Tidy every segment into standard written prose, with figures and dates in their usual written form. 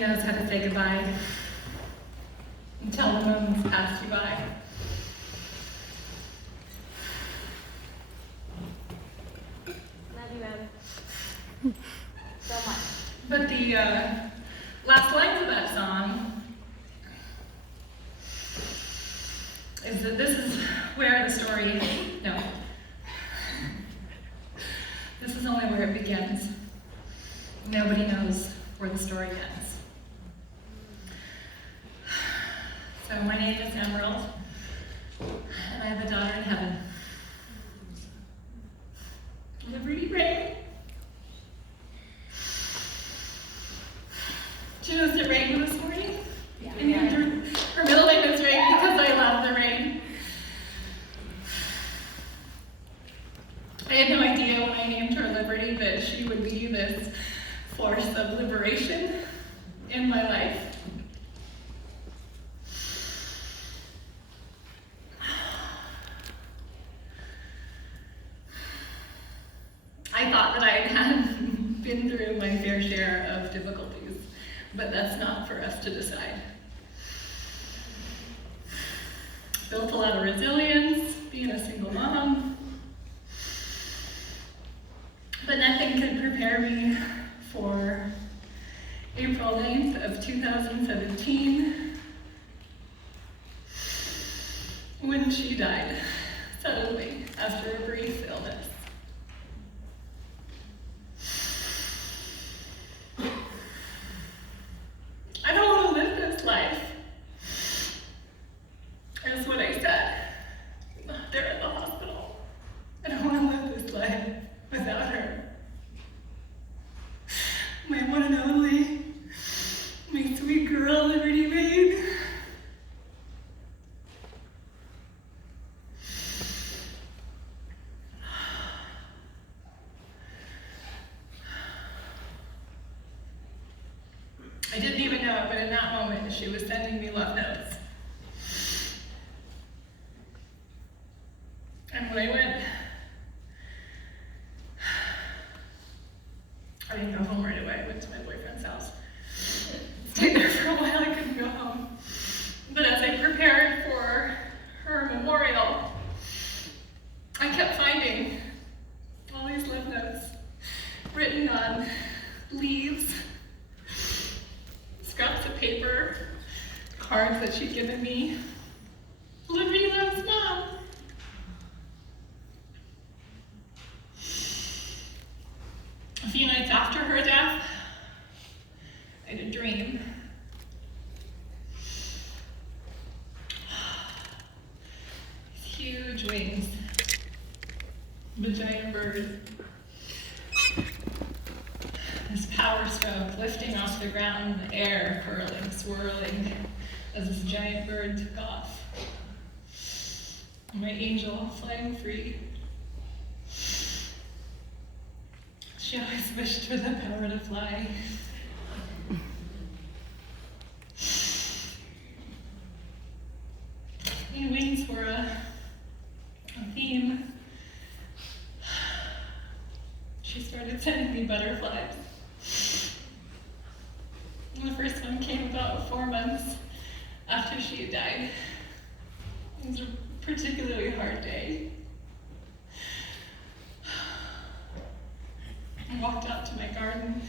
Nobody knows how to say goodbye until the moments pass you by. Love you, Em. So much. But the last lines of that song is that this is where the story, no, this is only where it begins. Nobody knows where the story ends. So my name is Emerald, and I have a daughter in heaven. Liberty Ray. She knows it rained this morning. Yeah. And her middle name is Rain because I love the rain. I had no idea when I named her Liberty that she would be this force of liberation in my life. I thought that I had been through my fair share of difficulties, but that's not for us to decide. Built a lot of resilience, being a single mom, but nothing could prepare me for April 9th of 2017, when she died suddenly after a brief illness. I don't want to live this life, is what I said there at the hospital. I don't want to live this life without her. My one and only, my sweet girl, Liberty Rain. I didn't even know it, but in that moment, she was sending me love notes. And when I went, I didn't go home right away. I went to my boyfriend's house. Stayed there for a while, I couldn't go home. But as I prepared for her memorial, I kept finding all these love notes written on leaves, scraps of paper, cards that she'd given me. Liberty loves Mom. A few nights after her death, I had a dream. These huge wings of a giant bird. This power stroke lifting off the ground, the air curling, swirling as this giant bird took off. And my angel flying free. She always wished for the power to fly. And wings were a theme. She started sending me butterflies. And the first one came about 4 months after she had died. It was a particularly hard day. I walked out to my garden,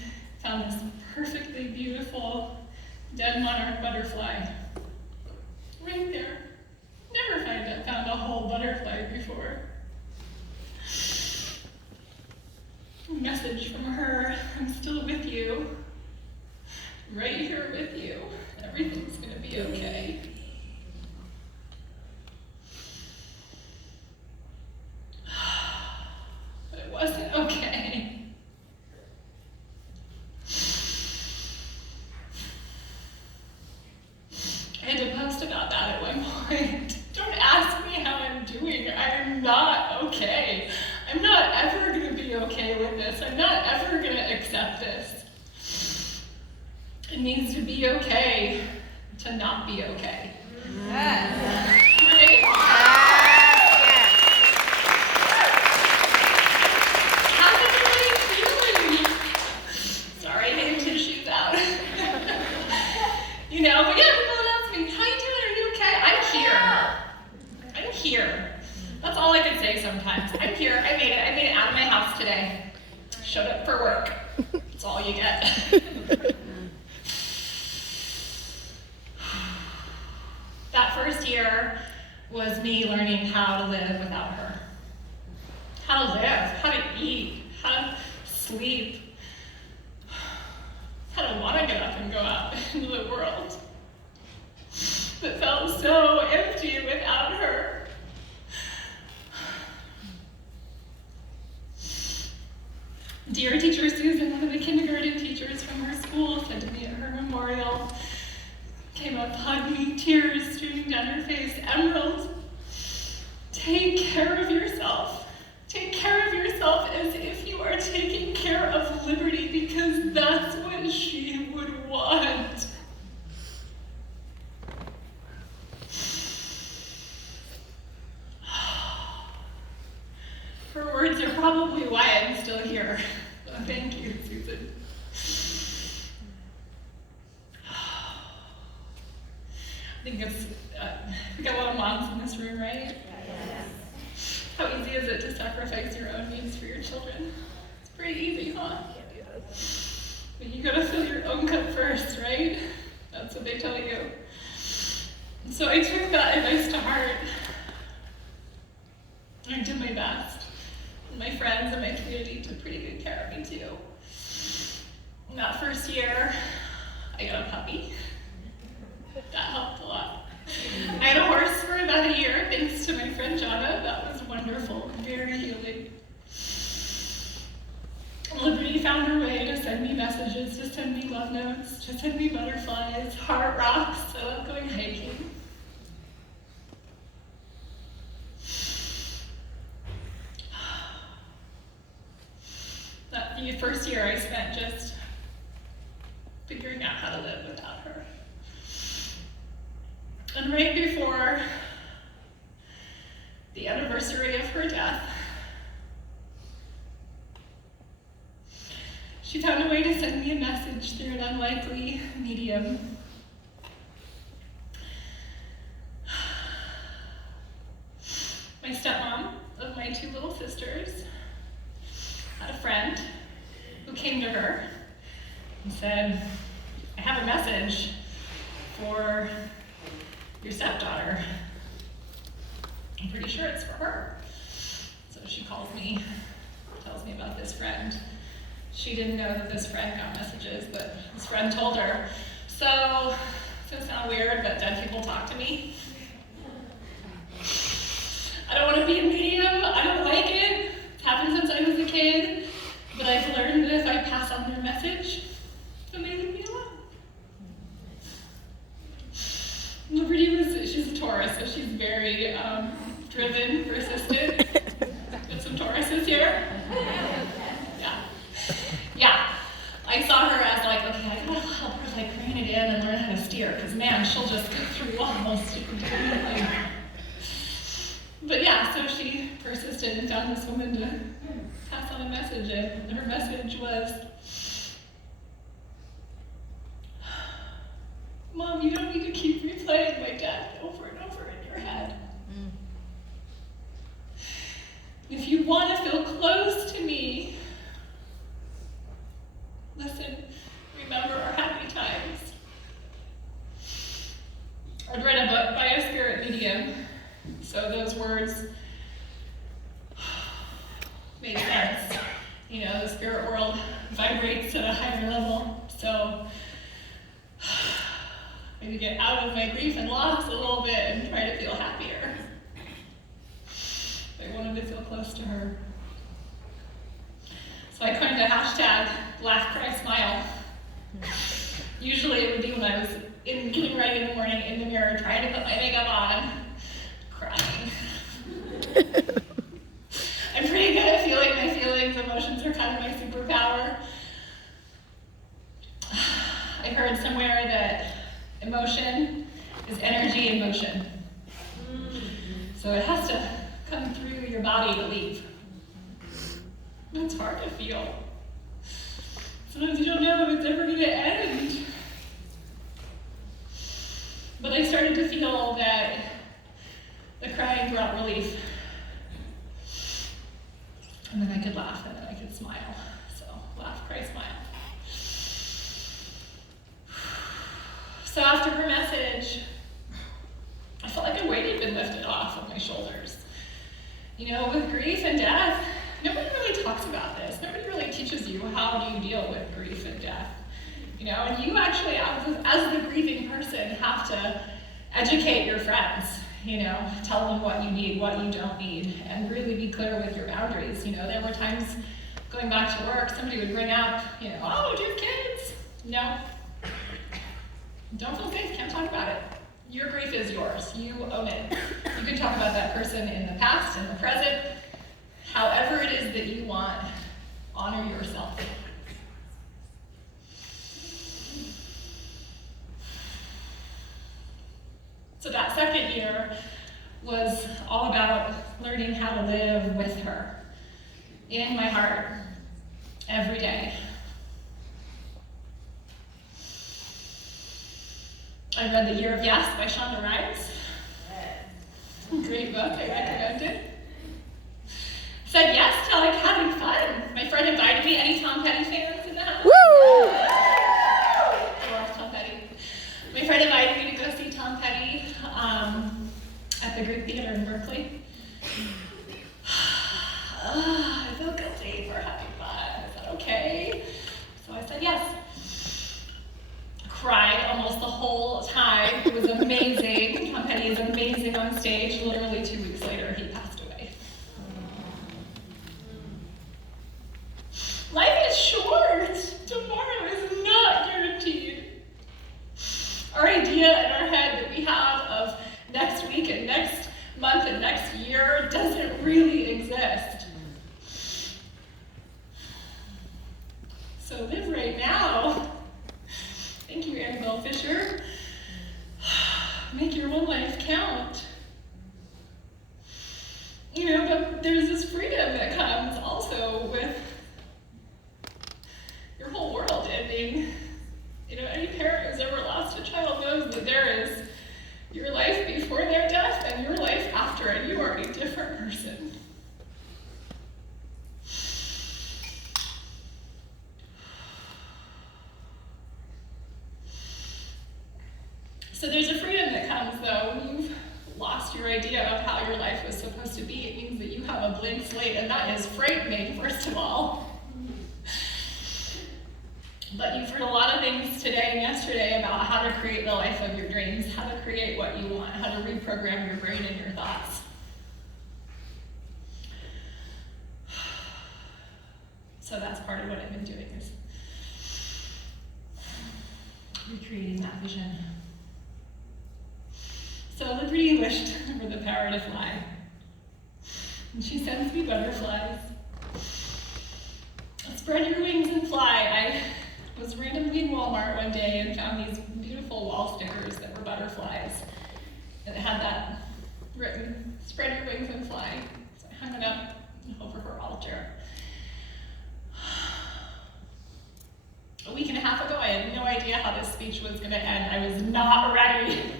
found this perfectly beautiful dead monarch butterfly right there. Never found a whole butterfly before. A message from her: I'm still with you, I'm right here with you. Everything's gonna be okay. But it wasn't okay. I had to post about that at one point. Don't ask me how I'm doing. I am not okay. I'm not ever going to be okay with this. I'm not ever going to accept this. It needs to be okay to not be okay. Yes. Right? How's everybody feeling? Sorry, I had tissues out. But yeah, people would ask me, how you doing? Are you okay? I'm here. That's all I can say sometimes. I'm here. I made it out of my house today. Showed up for work. That's all you get. That first year was me learning how to live without her. How to live, how to eat, how to sleep, how to want to get up and go out into the world. It felt so empty without her. Dear teacher Susan, one of the kindergarten teachers from her school, said to me at her memorial, came up, hugged me, tears streaming down her face. Emerald, take care of yourself. Take care of yourself as if you are taking care of Liberty, because that's what she would want. Her words are probably why I'm still here. So thank you, Susan. I think we got a lot of moms in this room, right? Yes. How easy is it to sacrifice your own needs for your children? It's pretty easy, huh? Yes. But you gotta fill your own cup first, right? That's what they tell you. So I took that advice to heart. I did my best. And my friends and my community took pretty good care of me too. In that first year, I got a puppy. That helped a lot. I had a horse for about a year, thanks to my friend Jana. That was wonderful, very healing. Liberty found her way to send me messages, to send me love notes, to send me butterflies, heart rocks. I love going hiking. The first year I spent just figuring out how to live without her. And right before the anniversary of her death, she found a way to send me a message through an unlikely medium. My stepmom of my two little sisters had a friend who came to her and said, I have a message for your stepdaughter. I'm pretty sure it's for her. So she calls me, tells me about this friend. She didn't know that this friend got messages, but this friend told her. So, it's gonna sound weird, but dead people talk to me. I don't want to be a medium. I don't like it. It's happened since I was a kid. But I've learned that if I pass on their message, then they leave me alone. Liberty she's a Taurus, so she's very driven, persistent. Got some Tauruses here? Yeah. I saw her as like, okay, I gotta help her like rein it in and learn how to steer, because man, she'll just go through walls. But yeah, so she persisted and found this woman to pass on a message, and her message was, Mom, you don't need to keep replaying my death over and over in your head. If you want to feel close to me, listen, remember our happy times. I'd read a book by a spirit medium, so those words made sense. You know, the spirit world vibrates at a higher level, so I need to get out of my grief and loss a little bit and try to feel happier. I wanted to feel close to her. So I coined a hashtag, laugh, cry, smile. Usually it would be when I was getting ready in the morning in the mirror, trying to put my makeup on, crying. I'm pretty good at feeling my feelings. Emotions are kind of my superpower. I heard somewhere that emotion is energy in motion. So it has to come through your body to leave. It's hard to feel. Sometimes you don't know if it's ever going to end. started to feel that the crying brought relief. And then I could laugh, and then I could smile. So, laugh, cry, smile. So after her message, I felt like a weight had been lifted off of my shoulders. You know, with grief and death, nobody really talks about this. Nobody really teaches you how do you deal with grief and death. You know, and you actually, as the grieving person, have to educate your friends. You know, tell them what you need, what you don't need, and really be clear with your boundaries. You know, there were times going back to work, somebody would bring up, you know, oh, do you have kids? No. Don't feel safe, can't talk about it. Your grief is yours, you own it. You can talk about that person in the past, in the present, however it is that you want, honor yourself. So that second year was all about learning how to live with her in my heart every day. I read The Year of Yes by Shonda Rhimes. Great book, I recommend it. Said yes to like having fun. My friend invited me. Any Tom Petty fans in the house? Woo! I love Tom Petty. My friend invited me to go see Tom Petty at the Greek Theater in Berkeley. I feel guilty for having fun. Is that okay? So I said yes. Cried almost the whole time. It was amazing. Tom Petty is amazing on stage. Literally 2 weeks later, he passed away. Life is short. Tomorrow is not guaranteed. Our idea in our head that we have of next week and next month and next year doesn't really exist. So live right now. Thank you, Annabelle Fisher. Make your one life count. You know, but there's this freedom that comes also with your whole world ending. You know, any parent who's ever lost a child knows that there is your life before their death and your life after, and you are a different person. So there's a freedom that comes, though, when you've lost your idea of how your life was supposed to be. It means that you have a blank slate, and that is frightening, first of all. But you've heard a lot of things today and yesterday about how to create the life of your dreams, how to create what you want, how to reprogram your brain and your thoughts. So that's part of what I've been doing, is recreating that vision. So Liberty wished for the power to fly. And she sends me butterflies. Spread your wings and fly. I was randomly in Walmart one day and found these beautiful wall stickers that were butterflies. And it had that written, spread your wings and fly. So I hung it up over her altar. A week and a half ago, I had no idea how this speech was going to end. I was not ready.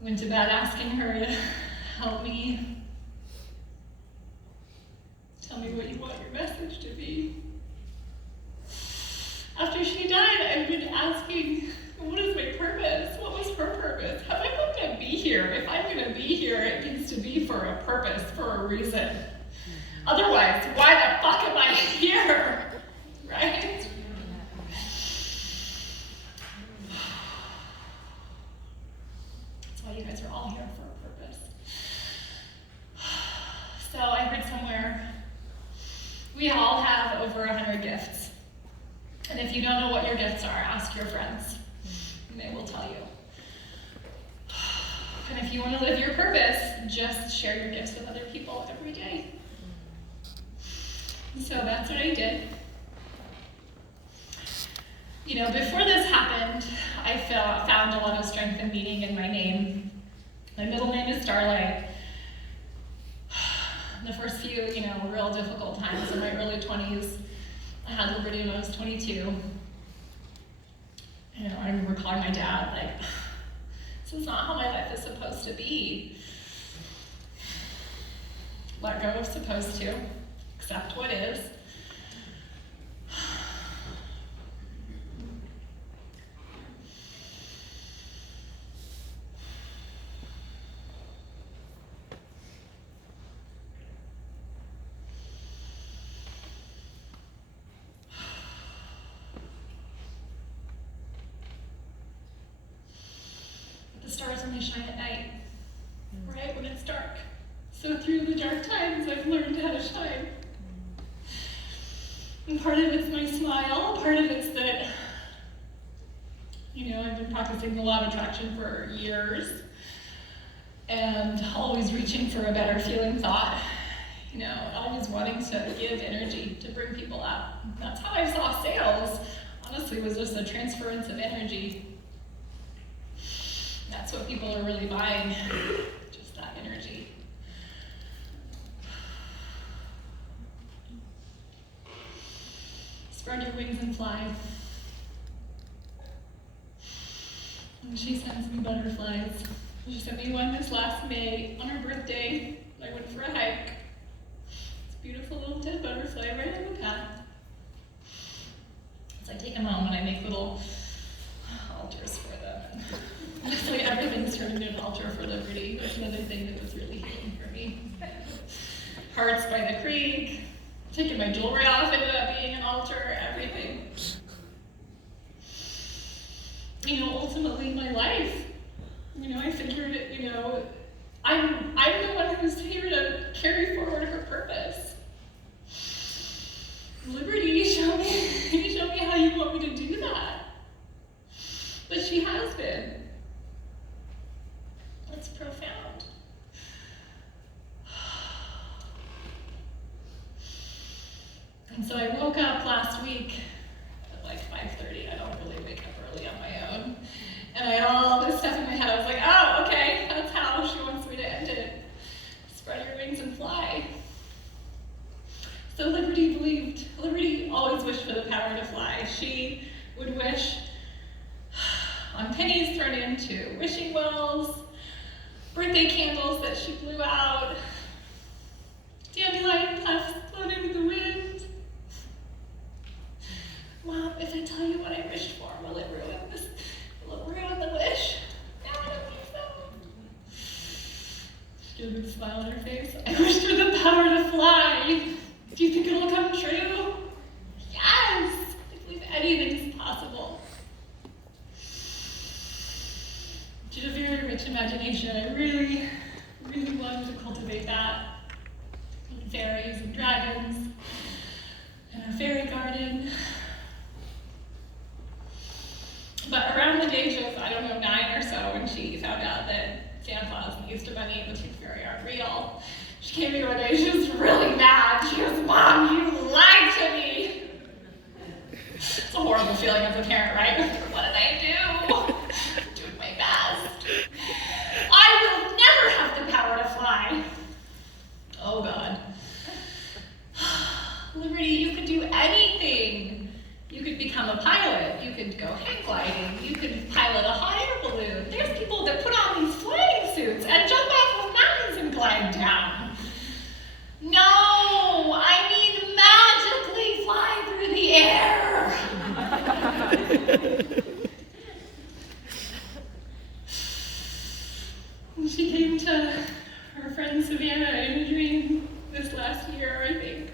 Went to bed asking her to help me. Tell me what you want your message to be. After she died, I've been asking, what is my purpose? What was her purpose? Have I come to be here? If I'm going to be here, it needs to be for a purpose, for a reason. Otherwise, why the fuck am I here? Right? That's why you guys are all here, for a purpose. So I heard somewhere, we all have over 100 gifts. And if you don't know what your gifts are, ask your friends, and they will tell you. And if you want to live your purpose, just share your gifts with other people every day. So that's what I did. You know, before this happened, I found a lot of strength and meaning in my name. My middle name is Starlight. The first few, real difficult times in my early 20s, I had Liberty when I was 22. And I remember calling my dad, like, this is not how my life is supposed to be. Let go of supposed to, accept what is. The stars only shine at night, right when it's dark. So through the dark times, I've learned how to shine. And part of it's my smile, part of it's that, I've been practicing the law of attraction for years, and always reaching for a better feeling thought, always wanting to give energy, to bring people up. That's how I saw sales, honestly, was just a transference of energy. That's what people are really buying, just that energy. Spread your wings and fly. And she sends me butterflies. She sent me one this last May on her birthday. I went for a hike. It's a beautiful little dead butterfly right on the path. So I take them home and I make little altars for them. Honestly, everything's turned into an altar for Liberty. That's another thing that was really healing for me. Hearts by the creek. Taking my jewelry off ended up being an altar. Everything. Ultimately my life. I figured, I'm the one who's here to carry forward her purpose. Liberty, show me how you want me to do that. But she has been. It's profound. And so I woke up last week at like 5:30. I don't really wake up early on my own. And I had all this stuff in my head. I was like, oh, okay, that's how she wants me to end it. Spread your wings and fly. So Liberty believed. Liberty always wished for the power to fly. She would wish on pennies thrown into wishing wells, birthday candles that she blew out, dandelion puffs floating with the wind. Mom, if I tell you what I wished for, will it ruin this? Will it ruin the wish? No, I don't think so. She had a big smile on her face. I wished for the power to fly. Do you think it'll come true? Yes! I believe anything's possible. She had a very rich imagination. I really, really wanted to cultivate that. And fairies and dragons, and a fairy garden. But around the age of, 9 or so, when she found out that Santa Claus and the Easter Bunny and the Tooth Fairy aren't real, she came to me one day, she was really mad. She goes, Mom, you lied to me. It's a horrible feeling as a parent, right? What did I do? I'm doing my best. I will never have the power to fly. Oh, God. Liberty, you could do anything. You could become a pilot. You could go hang gliding. You could pilot a hot air balloon. There's people that put on these flying suits and jump off of mountains and glide down. No, I mean magically fly through the air. She came to her friend Savannah in a dream this last year, I think.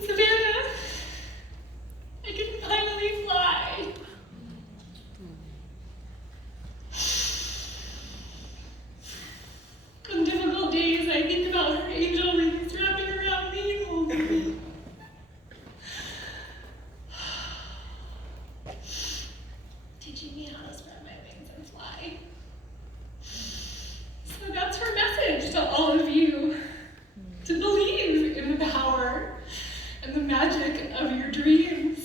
Savannah, I can finally fly. On difficult days, I think about her angel wings wrapping around me and holding me. Teaching me how to spread my wings and fly. So that's her message to all of you, to believe in the power and the magic of your dreams.